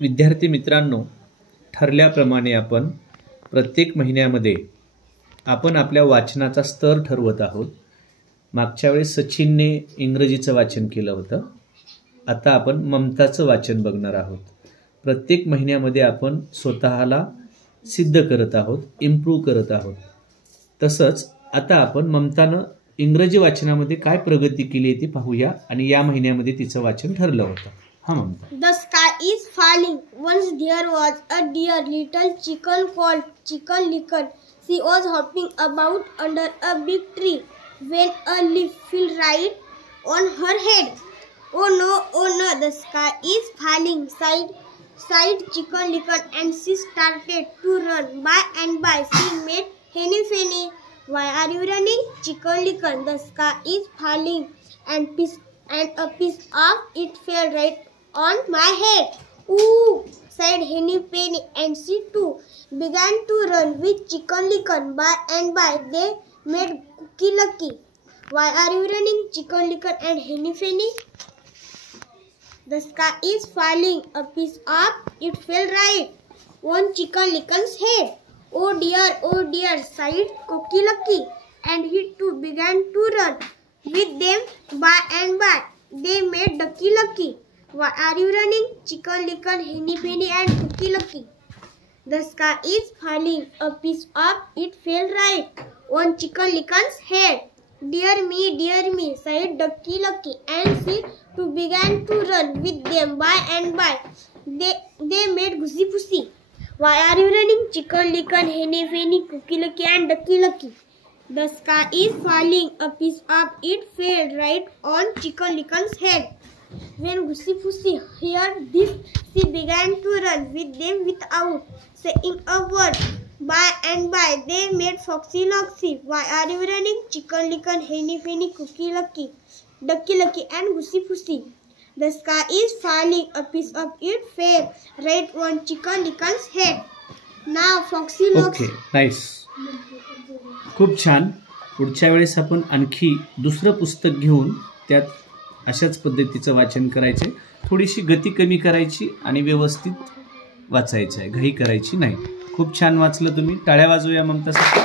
विद्यार्थी मित्रांनो, ठरल्याप्रमाणे आपण प्रत्येक महिन्यामध्ये आपण आपल्या वाचनाचा स्तर ठरवत आहोत। मागच्या वेळेस सचिनने इंग्रजीचं वाचन केलं होतं। आता आपण ममताचं वाचन बघणार आहोत। प्रत्येक महिन्यामध्ये आपण स्वतःला सिद्ध करत आहोत, इम्प्रूव्ह करत आहोत। तसंच आता आपण ममतानं इंग्रजी वाचनामध्ये काय प्रगती केली ते पाहूया आणि या महिन्यामध्ये तिचं वाचन ठरलं होतं। हां ममता। The sky is falling. Once there was a dear little chicken called Chicken Licken. She was hopping about under a big tree when a leaf fell right on her head. Oh no, the sky is falling, sighed Chicken Licken, and she started to run. By and by she met Henny Penny. Why are you running, Chicken Licken? The sky is falling, and a piece of it fell right on my head. Ooh, said Henny Penny, and she too began to run with Chicken Licken. By and by they met Cookie Lucky. Why are you running, Chicken Licken and Henny Penny? The sky is falling, a piece of it fell right on Chicken Licken's head. Oh dear, sighed Cookie Lucky, and he too began to run with them. By and by they met Ducky Lucky. Why are you running, Chicken Licken, Henny Penny and Cookie Lucky? The sky is falling, a piece of it fell right on Chicken Licken's head. Dear me, sighed Ducky Lucky, and she too began to run with them. By and by they met Goosey Pussy. Why are you running, Chicken Licken, Henny Penny, Cookie Lucky and Ducky Lucky? The sky is falling, a piece of it fell right on Chicken Licken's head. When Goosey Pussy heard this, she began to run with them without saying a word. By and by they met Foxy Loxy. Why are you running, Chicken Licken, Henny Penny, Cookie Lucky, Ducky Lucky and Goosey Pussy? The sky is falling, a piece of it fell right on Chicken Licken's head. Now Foxy Loxy. Okay, nice. खूप छान। पुढच्या वेळेस आपण आणखी दुसरं पुस्तक घेऊन त्यात अशाच पद्धतीचं वाचन करायचे। थोडीशी गती कमी करायची आणि व्यवस्थित वाचायचं आहे, घाई करायची नाही। खूप छान वाचलं तुम्ही, टाळ्या वाजवूया ममतासाठी।